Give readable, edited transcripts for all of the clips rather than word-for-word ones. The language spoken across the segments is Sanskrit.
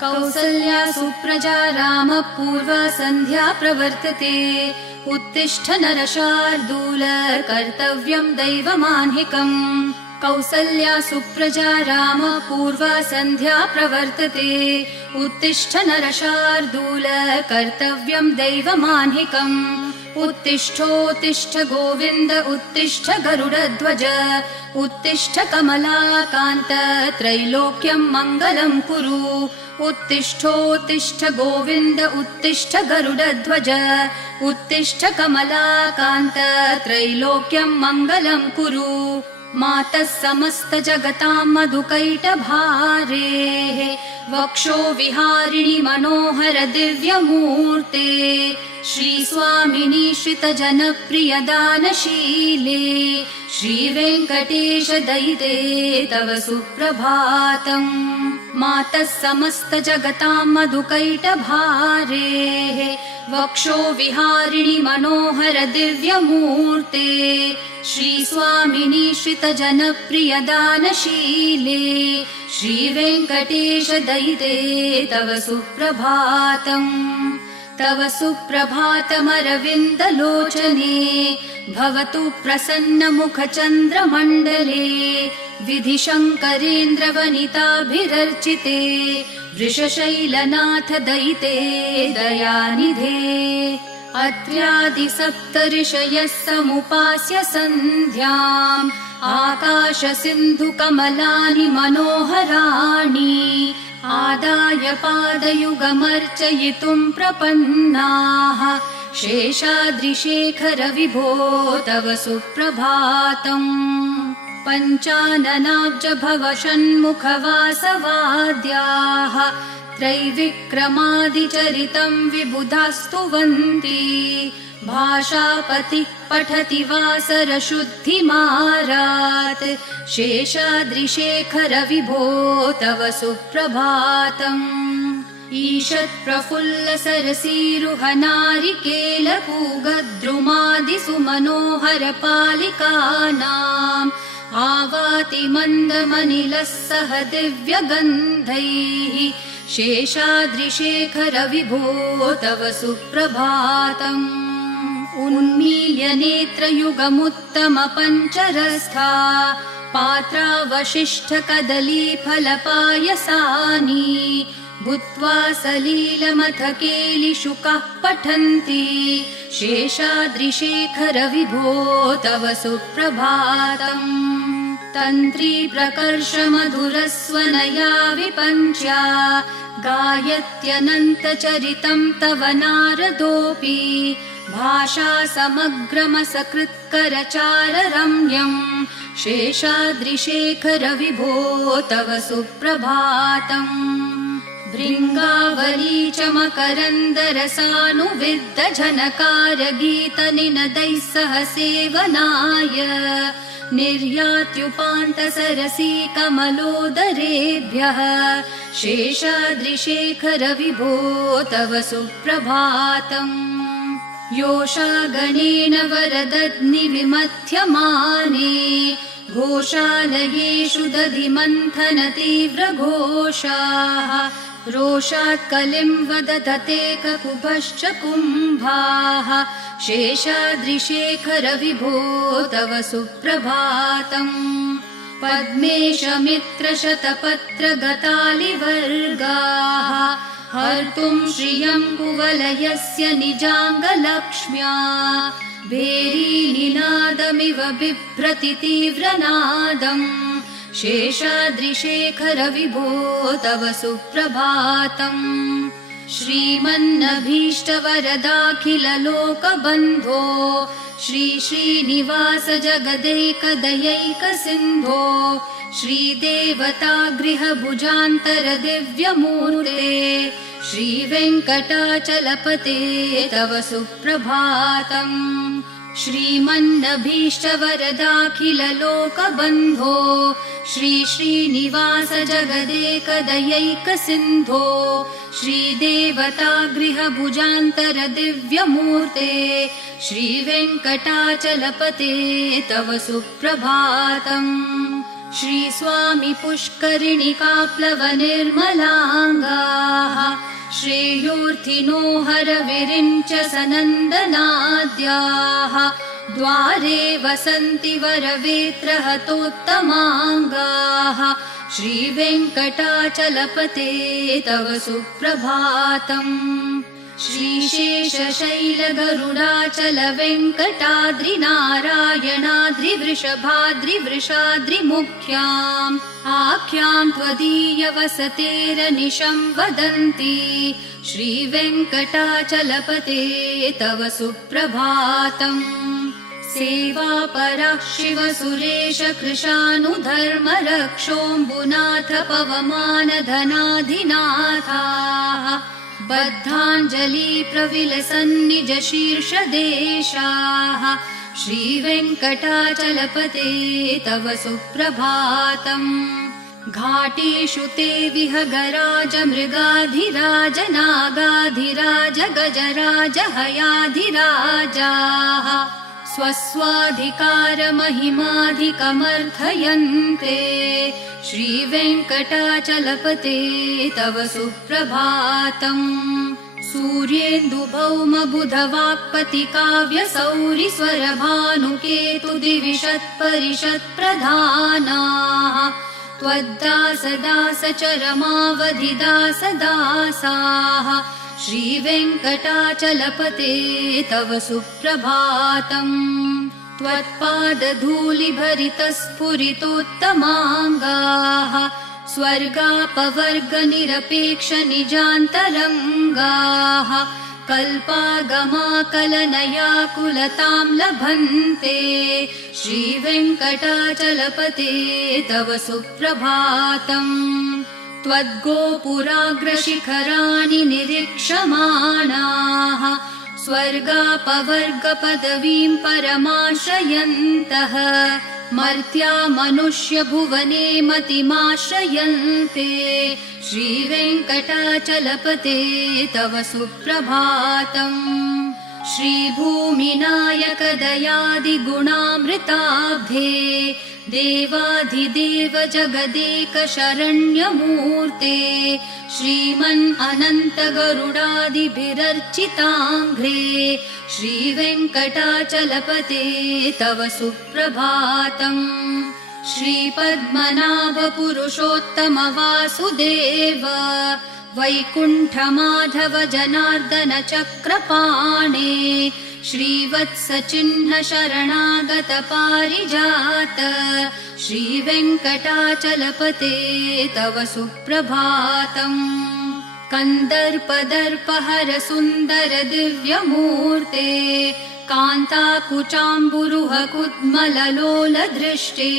कौसल्या सुप्रजा रामः पूर्वा सन्ध्या प्रवर्तते। उत्तिष्ठ नरशार्दूल कर्तव्यं दैवमाह्निकम्। कौसल्या सुप्रजा रामः पूर्वा सन्ध्या प्रवर्तते। उत्तिष्ठ नरशार्दूल कर्तव्यं दैवमाह्निकम्। उत्तिष्ठोत्तिष्ठ गोविन्द उत्तिष्ठ गरुडध्वज। उत्तिष्ठ कमलाकान्त त्रैलोक्यं मङ्गलं कुरु। उत्तिष्ठोत्तिष्ठ गोविन्द उत्तिष्ठ गरुडध्वज। उत्तिष्ठ कमलाकान्त त्रैलोक्यं मङ्गलं कुरु। मातः समस्त जगतां मधुकैटभारेः वक्षो विहारिणि मनोहर दिव्यमूर्ते। श्रीस्वामिनि श्रितजनप्रिय दानशीले श्रीवेङ्कटेश दयिते तव सुप्रभातम्। मातः समस्त जगतां मधुकैटभारेः वक्षो विहारिणि मनोहर दिव्यमूर्ते। श्रीस्वामिनि श्रितजनप्रिय दानशीले श्रीवेङ्कटेश दयिते तव सुप्रभातम्। तव सुप्रभातमरविन्दलोचने भवतु प्रसन्नमुखचन्द्रमण्डले। विधिशङ्करेन्द्रवनिताभिरर्चिते वृषशैलनाथ दयिते दयानिधे। अत्र्यादिसप्तऋषयः समुपास्य सन्ध्याम् आकाशसिन्धुकमलानि मनोहराणि आदाय पादयुगमर्चयितुं प्रपन्नाः। शेषाद्रिशेखर विभो तव सुप्रभातम्। पञ्चाननाब्ज भव षण्मुखवासवाद्याः त्रैविक्रमादिचरितं विबुधास्तुवन्ति। भाषापतिः पठति वासरशुद्धिमारात्। शेषाद्रिशेखर विभो तव सुप्रभातम्। ईषत्प्रफुल्लसरसीरुहनारिकेलपूगद्रुमादिसुमनोहर पालिकानाम् आवाति मन्दमनिलः सह दिव्यगन्धैः। शेषाद्रिशेखर विभो तव सुप्रभातम्। उन्मील्य नेत्रयुगमुत्तम पञ्चरस्था पात्रावशिष्ठ कदलीफलपायसानि भूत्वा सलीलमथ केलिशुकाः पठन्ति। शेषाद्रिशेखर विभो तव सुप्रभातम्। तन्त्री प्रकर्ष मधुरस्वनया विपञ्च्या गायत्यनन्तचरितं तव नारदोऽपि। भाषा समग्रमसकृत्करचाररम्यम्। शेषाद्रिशेखर विभो तव सुप्रभातम्। भृङ्गावली च मकरन्दरसानुविद्ध झनकार गीतनिनदैः सह सेवनाय निर्यात्युपान्तसरसी कमलोदरेभ्यः। शेषाद्रिशेखर विभो तव सुप्रभातम्। योषागणेन वरदध्निविमथ्यमाने घोषालयेषु दधिमन्थन तीव्रघोषाः। रोषात् कलिं वदधते ककुभश्च कुम्भाः। शेषाद्रिशेखर विभो तव सुप्रभातम्। पद्मेशमित्रशतपत्रगतालिवर्गाः हर्तुं श्रियं कुवलयस्य निजाङ्गलक्ष्म्या। भेरीनिनादमिव बिभ्रति तीव्रनादम्। शेषाद्रिशेखर विभो तव सुप्रभातम्। श्रीमन्नभीष्टवरदाखिललोकबन्धो श्री श्रीनिवास जगदैकदयैकसिन्धो श्रीदेवतागृहभुजान्तर दिव्यमूर्ते श्रीवेङ्कटाचलपते तव सुप्रभातम्। श्रीमन्नभीष्टवरदाखिललोकबन्धो श्री श्रीनिवास जगदेकदयैकसिन्धो श्रीदेवतागृहभुजान्तर दिव्यमूर्ते श्रीवेङ्कटाचलपते तव सुप्रभातम्। श्रीस्वामी पुष्करिणिकाप्लवनिर्मलाङ्गाः श्रेयोर्थिनो हरविरिञ्च सनन्दनाद्याः द्वारे वसन्ति वरवेत्रहतोत्तमाङ्गाः श्रीवेङ्कटाचलपते तव सुप्रभातम् श्रीशेषशैलगरुडाचलवेङ्कटाद्रिनारायणाद्रिवृषभाद्रिवृषाद्रिमुख्याम् आख्यां त्वदीयवसतेरनिशं वदन्ति श्रीवेङ्कटाचलपते तव सुप्रभातम् सेवापरः शिवसुरेश कृशानुधर्मरक्षोऽम्बुनाथ पवमानधनाधिनाथाः बद्धाञ्जलि प्रविलसन्निज शीर्षदेशाः श्रीवेङ्कटाचलपते तव सुप्रभातम् घाटेषु ते विहगराज मृगाधिराज नागाधिराज गजराज हयाधिराजाः स्वस्वाधिकारमहिमाधिकमर्थयन्ते श्रीवेङ्कटाचलपते तव सुप्रभातम् सूर्येन्दुभौमबुधवाक्पतिकाव्यसौरिस्वरभानुकेतुदिविशत्परिषत्प्रधानाः त्वद्दासदासचरमावधिदासदासाः श्रीवेङ्कटाचलपते तव सुप्रभातम् त्वत्पादधूलिभरितस्फुरितोत्तमाङ्गाः स्वर्गापवर्गनिरपेक्षनिजान्तरङ्गाः कल्पागमाकलनयाकुलतां लभन्ते श्रीवेङ्कटाचलपते तव सुप्रभातम् त्वद्गोपुराग्रशिखराणि निरीक्षमाणाः स्वर्गापवर्गपदवीं परमाश्रयन्तः मर्त्या मनुष्यभुवने मतिमाश्रयन्ते श्रीवेङ्कटाचलपते तव सुप्रभातम् श्रीभूमिनायकदयादिगुणामृताब्धे देवाधिदेव जगदेक शरण्यमूर्ते श्रीमन् अनन्त गरुडादिभिरर्चिताङ्घ्रे श्रीवेङ्कटाचलपते तव सुप्रभातम् श्रीपद्मनाभ पुरुषोत्तम वासुदेव वैकुण्ठमाधव जनार्दन चक्रपाणे श्रीवत्सचिह्न शरणागत पारिजात श्रीवेङ्कटाचलपते तव सुप्रभातम् कन्दर्पदर्पहर सुन्दर दिव्यमूर्ते कान्ताकुचाम्बुरुह कुड्मललोल दृष्टे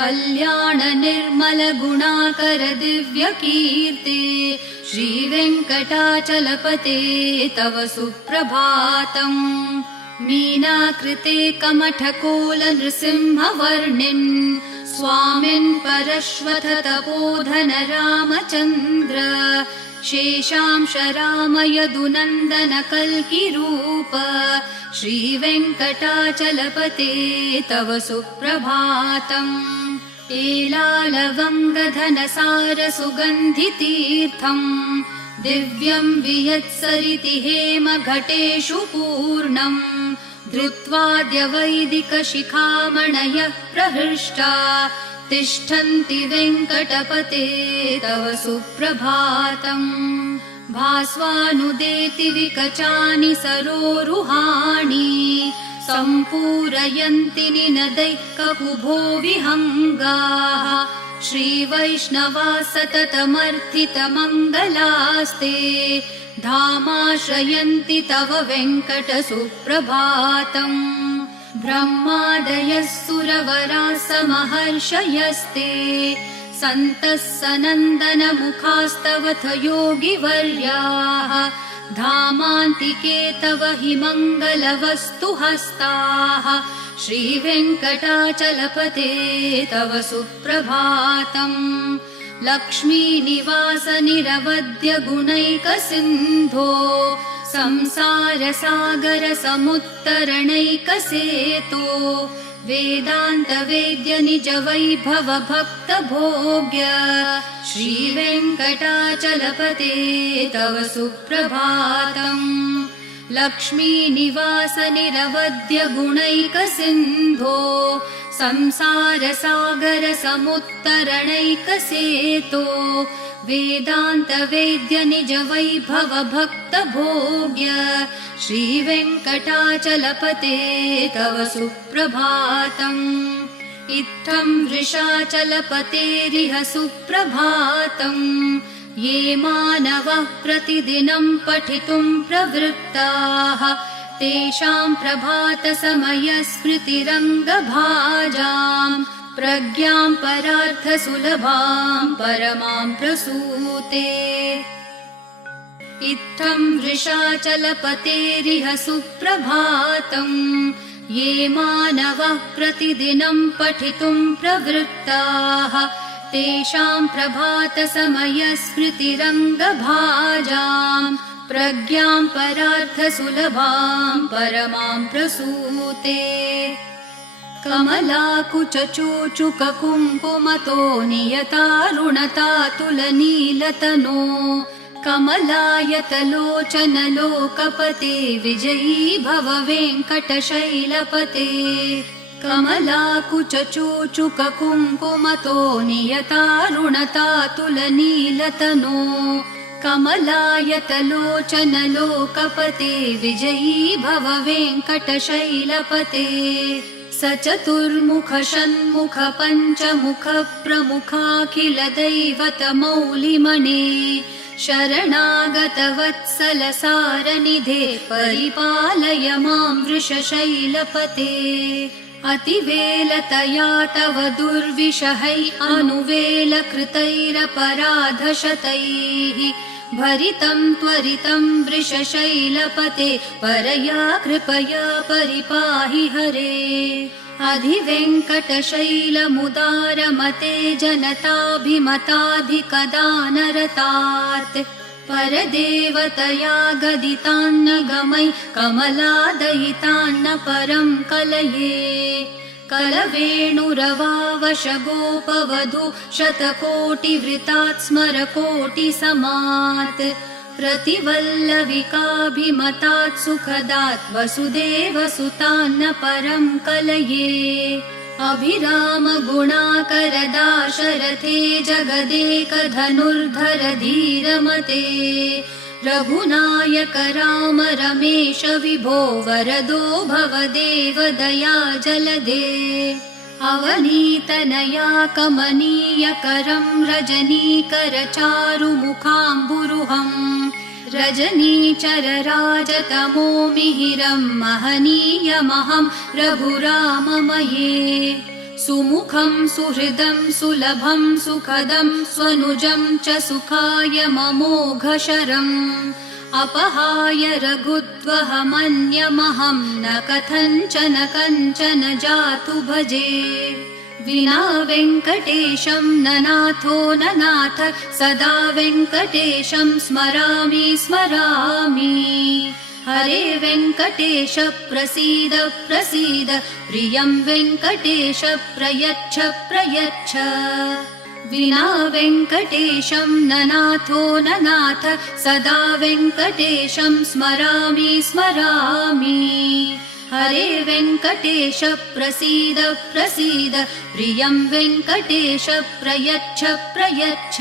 कल्याण निर्मल गुणाकर दिव्यकीर्ते श्रीवेङ्कटाचलपते तव सुप्रभातम् मीनाकृते कमठकोल नृसिंहवर्णिन् स्वामिन् परश्वथ तपोधन रामचन्द्र शेषांश राम यदुनन्दन कल्किरूप श्रीवेङ्कटाचलपते तव सुप्रभातम् एलालवङ्गधनसार सुगन्धितीर्थम् दिव्यं वियत्सरिति हेम घटेषु पूर्णम् धृत्वाद्य वैदिकशिखामणयः प्रहृष्टा तिष्ठन्ति वेङ्कटपते तव सुप्रभातम् भास्वानुदेति विकचानि सरोरुहाणि सम्पूरयन्ति निनदैः ककुभो विहङ्गाः श्रीवैष्णवा सततमर्थितमङ्गलास्ते धामाश्रयन्ति तव वेङ्कट सुप्रभातम् ब्रह्मादयः सुरवराः समहर्षयस्ते सन्तः सनन्दनमुखास्तवथ योगिवर्याः धामान्तिके तव हि मङ्गलवस्तुहस्ताः श्रीवेङ्कटाचलपते तव सुप्रभातम् लक्ष्मीनिवास निरवद्य गुणैकसिन्धो संसारसागर समुत्तरणैकसेतो वेदान्तवेद्य निज वैभव भक्त भोग्य श्रीवेङ्कटाचलपते तव सुप्रभातम् लक्ष्मीनिवास निरवध्य गुणैकसिन्धो संसारसागर समुत्तरणैकसेतो वेदान्तवेद्य निज वैभव भक्त भोग्य श्रीवेङ्कटाचलपते तव सुप्रभातम् इत्थं वृषाचलपतेरिह सुप्रभातम् ये मानवः प्रतिदिनं पठितुं प्रवृत्ताः तेषां प्रभातसमयस्मृतिरङ्गभाजाम् प्रज्ञां परार्थसुलभां परमां प्रसूते इत्थं वृषाचलपतेरिह सुप्रभातम् ये मानवः प्रतिदिनं पठितुं प्रवृत्ताः तेषां प्रभातसमयस्मृतिरङ्गभाजाम् प्रज्ञां परार्थसुलभां परमां प्रसूते कमलाकुचूचुककुङ्कुमतो नियतारुणतातुलनीलतनो कमलायतलोचनलोकपते विजयी भव वेङ्कटशैलपते कमलाकुचूचुककुङ्कुमतो नियतारुणतातुलनीलतनो कमलायतलोचनलोकपते विजयी भव वेङ्कटशैलपते स चतुर्मुख षण्मुख पञ्चमुख प्रमुखाखिल दैवतमौलिमणे शरणागतवत्सल सारनिधे परिपालय मां वृषशैलपते अतिवेलतया तव दुर्विषहै अनुवेलकृतैरपराधशतैः भरितं त्वरितं वृषशैलपते परया कृपया परिपाहि हरे अधिवेङ्कटशैलमुदारमते जनताभिमताधिकदानरतात् परदेवतया गदितान्नगमै कमलादयितान्न परं कलये कलवेणुरवावशगोपवधू शतकोटिवृतात् स्मरकोटिसमात् प्रतिवल्लविकाभिमतात् सुखदात् वसुदेवसुतान्न परं कलये अभिराम गुणाकरदाशरथे जगदेकधनुर्धर धीरमते रघुनायक राम रमेश विभो वरदो भवदेव दया जलदे अवनीतनया कमनीयकरं रजनीकर चारुमुखाम्बुरुहम् रजनीचरराजतमो मिहिरं महनीयमहं रघुराममये सुमुखं सुहृदं सुलभं सुखदं स्वनुजं च सुखाय ममोघशरम् अपहाय रघुत्वहमन्यमहं न कथञ्चन कञ्चन जातु भजे विना वेङ्कटेशं ननाथो ननाथ सदा वेङ्कटेशं स्मरामि स्मरामि हरे वेङ्कटेश प्रसीद प्रसीद प्रियं वेङ्कटेश प्रयच्छ प्रयच्छ विना वेङ्कटेशं ननाथो ननाथ सदा वेङ्कटेशं स्मरामि स्मरामि हरे वेङ्कटेश प्रसीद प्रसीद प्रियं वेङ्कटेश प्रयच्छ प्रयच्छ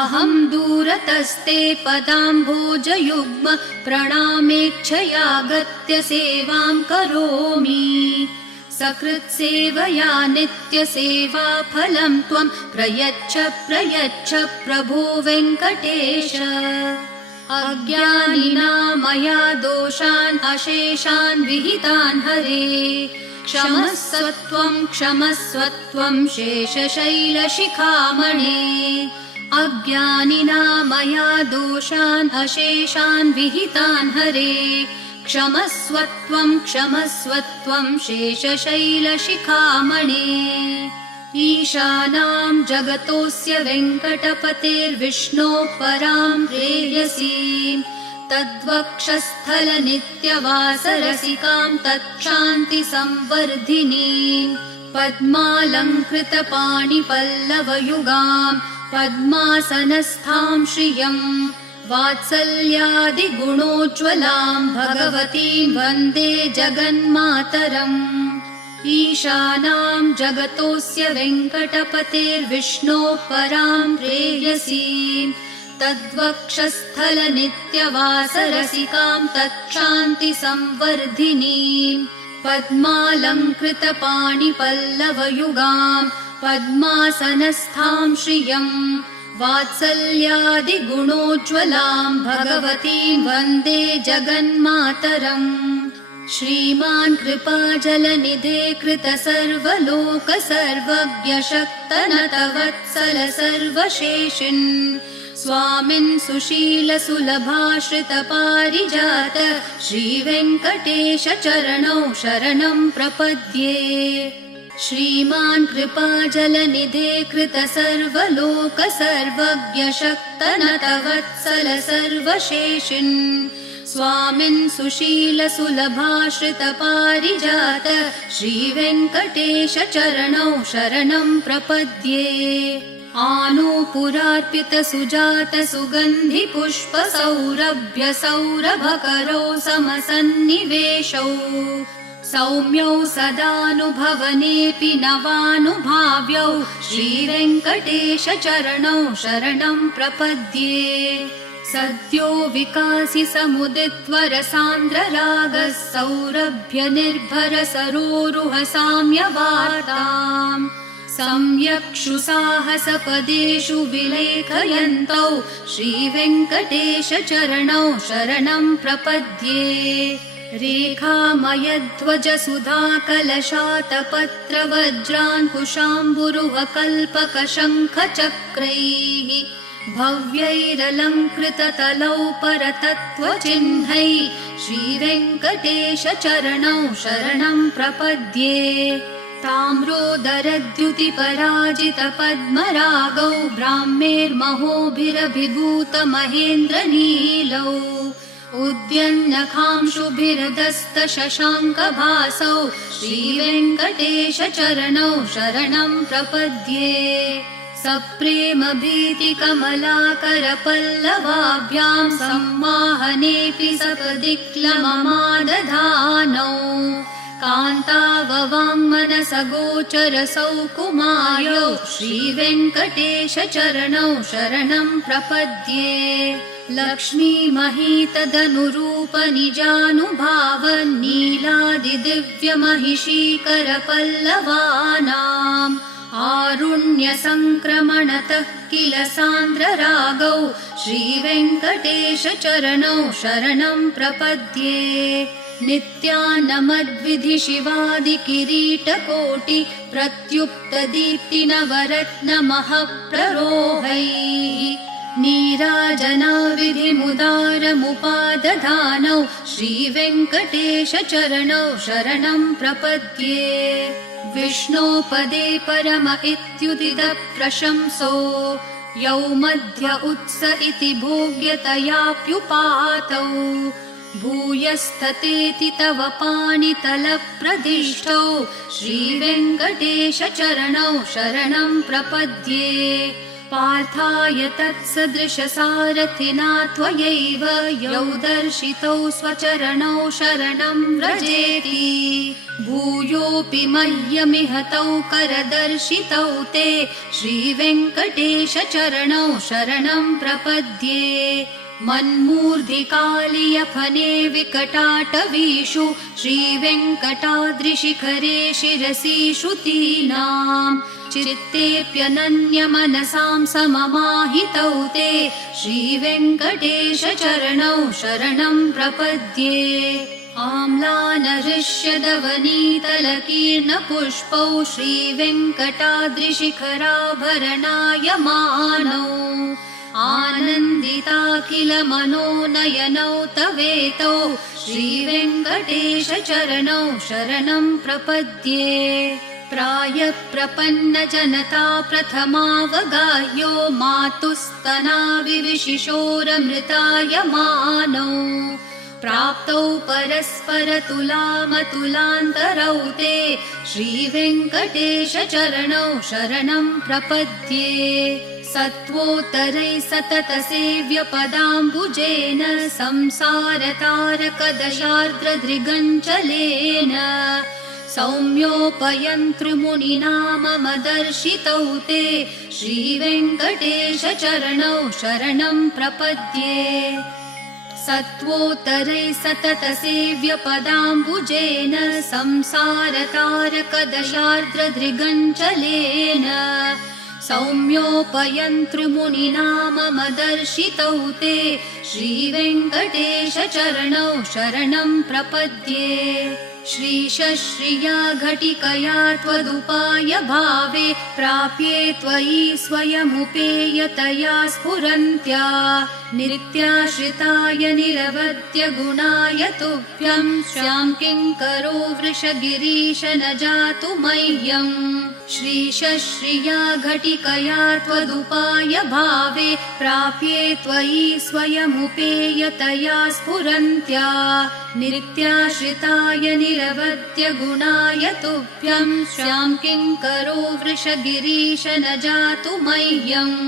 अहं दूरतस्ते पदाम्भोजयुग्म प्रणामेच्छयागत्य सेवां करोमि सकृत्सेवया नित्यसेवाफलं त्वं प्रयच्छ प्रयच्छ प्रभो वेङ्कटेश अज्ञानिना मया दोषान् अशेषान् विहितान् हरे क्षमस्व त्वं शेषशैलशिखामणे अज्ञानिना मया दोषान् अशेषान् विहितान् हरे क्षमस्व त्वं शेषशैलशिखामणे ईशानां जगतोऽस्य वेङ्कटपतेर्विष्णोः परां प्रेयसीं तद्वक्षस्थलनित्यवासरसिकां तत्क्षान्तिसंवर्धिनीं पद्मालङ्कृतपाणिपल्लवयुगां पद्मासनस्थां श्रियं वात्सल्यादिगुणोज्ज्वलां भगवतीं वन्दे जगन्मातरम् ईशानां जगतोऽस्य वेङ्कटपतेर्विष्णोः परां प्रेयसीं तद्वक्षस्थलनित्यवासरसिकां तत्क्षान्तिसंवर्धिनीं पद्मालङ्कृतपाणिपल्लवयुगां पद्मासनस्थां श्रियं वात्सल्यादिगुणोज्ज्वलां भगवतीं वन्दे जगन्मातरम् श्रीमान् कृपाजलनिधे कृतसर्वलोकसर्वज्ञ शक्तनतवत्सल सर्वशेषिन् स्वामिन् सुशीलसुलभाश्रितपारिजात श्रीवेङ्कटेश चरणौ शरणं प्रपद्ये श्रीमान् कृपाजलनिधे कृतसर्वलोकसर्वज्ञ शक्तनतवत्सल सर्वशेषिन् स्वामिन् सुशीलसुलभाश्रितपारिजात श्रीवेङ्कटेश चरणौ शरणं प्रपद्ये आनूपुरार्पितसुजातसुगन्धिपुष्पसौरभ्यसौरभकरौ समसन्निवेशौ सौम्यौ सदानुभवनेऽपि नवानुभाव्यौ श्रीवेङ्कटेश चरणौ शरणं प्रपद्ये सद्यो विकासि समुदित्वरसान्द्ररागः सौरभ्य निर्भर सरोरुह साम्यवार्ताम् सम्यक्षु साहसपदेषु विलेखयन्तौ श्रीवेङ्कटेश चरणौ शरणं प्रपद्ये रेखामयध्वज सुधाकलशातपत्रवज्राङ्कुशाम्बुरुहकल्पकशङ्खचक्रैः भव्यैरलङ्कृततलौ परतत्त्वचिह्नैः श्रीवेङ्कटेश चरणौ शरणं प्रपद्ये ताम्रोदरद्युतिपराजितपद्मरागौ ब्राह्मेर्महोभिरभिभूतमहेन्द्रनीलौ उद्यन्नखांशुभिरदस्तशशाङ्कभासौ श्रीवेङ्कटेश चरणौ शरणं प्रपद्ये सप्रेमभीतिकमलाकरपल्लवाभ्यां सम्माहनेऽपि सपदिक्लममादधानौ कान्ताववाङ्मनसगोचरसौ कुमार्यौ श्रीवेङ्कटेश चरणौ शरणं प्रपद्ये लक्ष्मीमहीतदनुरूपनिजानुभावन्नीलादिदिव्यमहिषीकरपल्लवानाम् आरुण्यसङ्क्रमणतः किल सान्द्ररागौ श्रीवेङ्कटेश चरणौ शरणं प्रपद्ये नित्यानमद्विधि शिवादिकिरीटकोटि प्रत्युक्तदीप्तिनवरत्नमःप्ररोहैः नीराजनाविधिमुदारमुपादधानौ श्रीवेङ्कटेश चरणौ शरणं प्रपद्ये विष्णोपदे परम इत्युदितः प्रशंसो यौ मध्य उत्स इति भोग्यतयाप्युपातौ भूयस्ततेति तव पाणितलप्रदिष्टौ श्रीवेङ्कटेश चरणौ शरणं प्रपद्ये पार्थाय तत्सदृशसारथिना त्वयैव यौ दर्शितौ स्वचरणौ शरणं व्रजेति भूयोऽपि मह्यमिह तौ करदर्शितौ ते श्रीवेङ्कटेश चरणौ शरणं प्रपद्ये मन्मूर्धिकालियफने विकटाटवीषु श्रीवेङ्कटाद्रिशिखरे शिरसि श्रुतीनां चित्तेऽप्यनन्यमनसां सममाहितौ ते श्रीवेङ्कटेश चरणौ शरणं प्रपद्ये आम्लानहृष्यदवनीतलकीर्णपुष्पौ श्रीवेङ्कटाद्रिशिखराभरणायमानौ आनन्दिताखिल मनोनयनौ तवेतौ श्रीवेङ्कटेश चरणौ शरणं प्रपद्ये प्रायः प्रपन्नजनता प्रथमावगाह्यो मातुस्तनाविविशिशोरमृतायमानौ प्राप्तौ परस्परतुलामतुलान्तरौ ते श्रीवेङ्कटेशचरणौ शरणं प्रपद्ये सत्वोत्तरैः सततसेव्यपदाम्बुजेन संसारतारकदशार्द्रदृगञ्चलेन सौम्योपयन्तृमुनिना मम दर्शितौ ते श्रीवेङ्कटेशचरणौ शरणं प्रपद्ये सत्वोत्तरैः सततसेव्यपदाम्बुजेन संसारतारकदशार्द्रदृगञ्चलेन सौम्योपयन्तृमुनिना मम दर्शितौ ते श्रीवेङ्कटेशचरणौ शरणं प्रपद्ये श्रीशश्रिया घटिकया त्वदुपाय भावे प्राप्ये त्वयि स्वयमुपेयतया स्फुरन्त्या नित्याश्रिताय निरवद्य गुणाय तुभ्यं स्यां किङ्करो वृषगिरीश न जातु मह्यम् श्रीशश्रिया घटिकया त्वदुपाय भावे प्राप्ये त्वयि स्वयमुपेयतया स्फुरन्त्या नित्याश्रिताय निरवद्य गुणाय तुभ्यं स्यां किङ्करो वृषगिरीश न जातु मह्यम्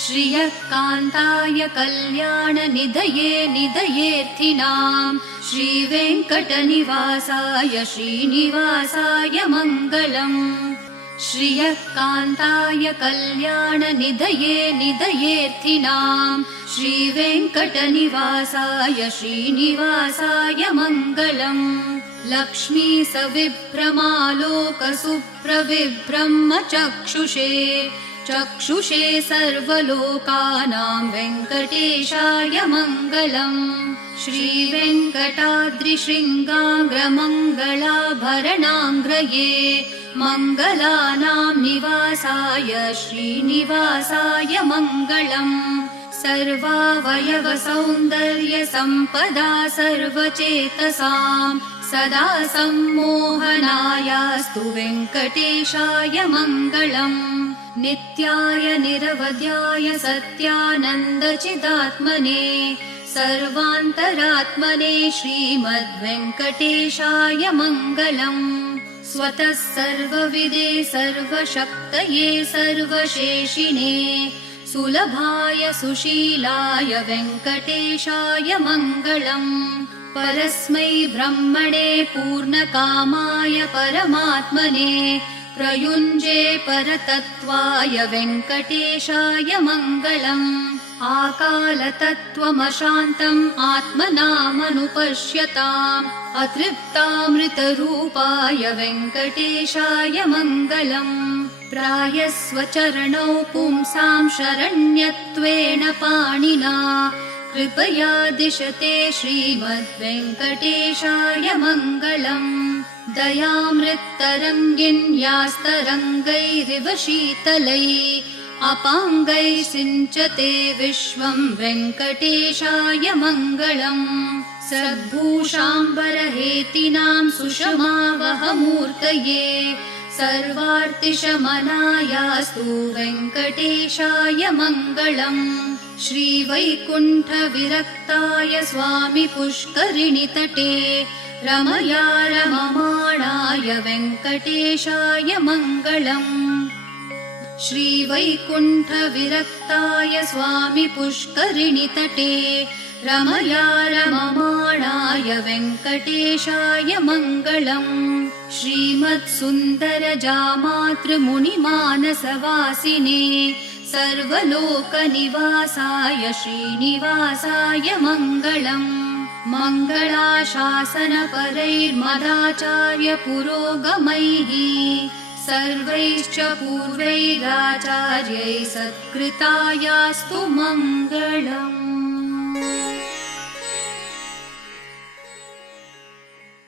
श्रियः कान्ताय कल्याणनिधये निधयेऽर्थिनां श्रीवेङ्कटनिवासाय श्रीनिवासाय मङ्गलम् श्रियः कान्ताय कल्याणनिधये निधयेऽर्थिनां श्रीवेङ्कटनिवासाय श्रीनिवासाय मङ्गलम् लक्ष्मी सविभ्रमालोकसुप्रविभ्रमचक्षुषे चक्षुषे सर्वलोकानां वेङ्कटेशाय मङ्गलम् श्रीवेङ्कटाद्रिशृङ्गाग्रमङ्गलाभरणाङ्ग्रये मङ्गलानां निवासाय श्रीनिवासाय मङ्गलम् सर्वावयवसौन्दर्यसम्पदा सर्वचेतसां सदा सम्मोहनायास्तु वेङ्कटेशाय मङ्गलम् नित्याय निरवध्याय सत्यानन्दचिदात्मने सर्वान्तरात्मने श्रीमद्वेङ्कटेशाय मङ्गलम् स्वतः सर्वविदे सर्वशक्तये सर्वशेषिणे सुलभाय सुशीलाय वेङ्कटेशाय मङ्गलम् परस्मै ब्रह्मणे पूर्णकामाय परमात्मने प्रयुञ्जे परतत्त्वाय वेङ्कटेशाय मङ्गलम् आकालतत्त्वमशान्तम् आत्मनामनुपश्यताम् अतृप्तामृतरूपाय वेङ्कटेशाय मङ्गलम् प्रायस्वचरणौ पुंसां शरण्यत्वेन पाणिना कृपया दिशते श्रीमद्वेङ्कटेशाय मङ्गलम् दयामृत्तरङ्गिन्यास्तरङ्गैरिव शीतलैः अपाङ्गैः सिञ्चते विश्वं वेङ्कटेशाय मङ्गलम् सद्भूषाम्बरहेतिनां सुषमावहमूर्तये सर्वार्तिशमनायास्तु वेङ्कटेशाय मङ्गलम् श्रीवैकुण्ठविरक्ताय स्वामि पुष्करिणीतटे रमया रममाणाय वेङ्कटेशाय मङ्गलम् श्रीवैकुण्ठविरक्ताय स्वामि पुष्करिणीतटे रमया रममाणाय वेङ्कटेशाय मङ्गलम् श्रीमत्सुन्दरजामातृमुनिमानसवासिने सर्वलोकनिवासाय श्रीनिवासाय मङ्गलम् मङ्गलाशासनपरैर्मदाचार्य पुरोगमैः सर्वैश्च पूर्वैराचार्यैः सत्कृतायास्तु मङ्गलम्।